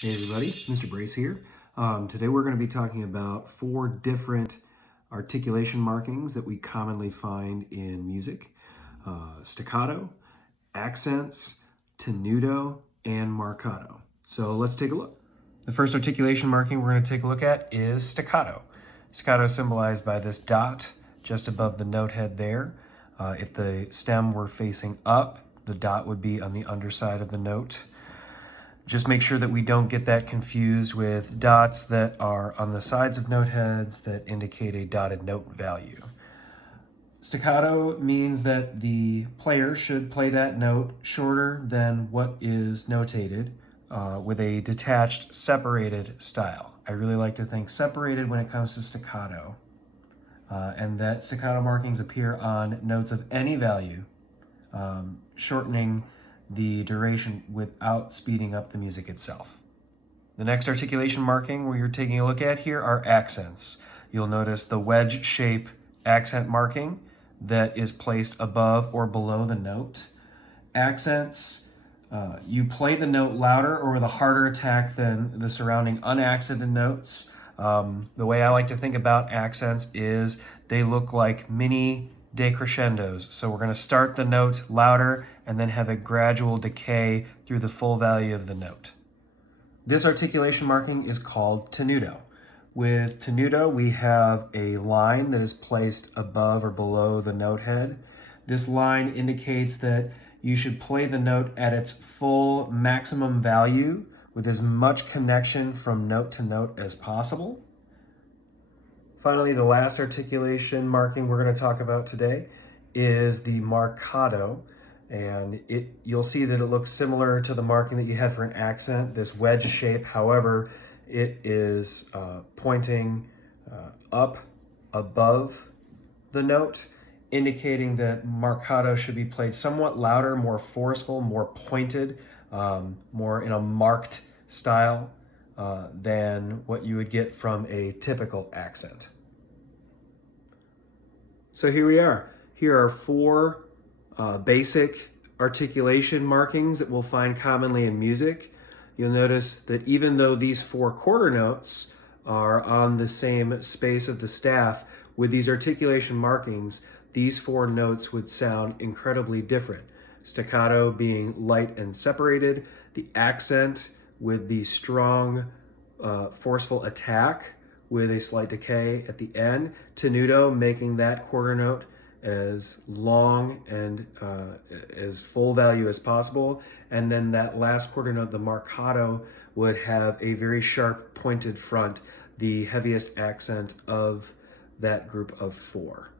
Hey everybody, Mr. Brace here. Today we're going to be talking about 4 different articulation markings that we commonly find in music. Staccato, accents, tenuto, and marcato. So let's take a look. The first articulation marking we're going to take a look at is staccato. Staccato is symbolized by this dot just above the note head there. If the stem were facing up, the dot would be on the underside of the note. Just make sure that we don't get that confused with dots that are on the sides of note heads that indicate a dotted note value. Staccato means that the player should play that note shorter than what is notated with a detached, separated style. I really like to think separated when it comes to staccato, and that staccato markings appear on notes of any value, shortening the duration without speeding up the music itself. The next articulation marking we are taking a look at here are accents. You'll notice the wedge shape accent marking that is placed above or below the note. Accents, you play the note louder or with a harder attack than the surrounding unaccented notes. The way I like to think about accents is they look like mini decrescendos. So we're going to start the note louder and then have a gradual decay through the full value of the note. This articulation marking is called tenuto. With tenuto, we have a line that is placed above or below the note head. This line indicates that you should play the note at its full maximum value with as much connection from note to note as possible. Finally, the last articulation marking we're going to talk about today is the marcato, and you'll see that it looks similar to the marking that you had for an accent, this wedge shape. However, it is pointing up above the note, indicating that marcato should be played somewhat louder, more forceful, more pointed, more in a marked style than what you would get from a typical accent. So here we are. Here are 4 basic articulation markings that we'll find commonly in music. You'll notice that even though these 4 quarter notes are on the same space of the staff, with these articulation markings, these 4 notes would sound incredibly different. Staccato being light and separated, the accent with the strong, forceful attack with a slight decay at the end, tenuto making that quarter note as long and as full value as possible, and then that last quarter note, the marcato, would have a very sharp pointed front, the heaviest accent of that group of 4.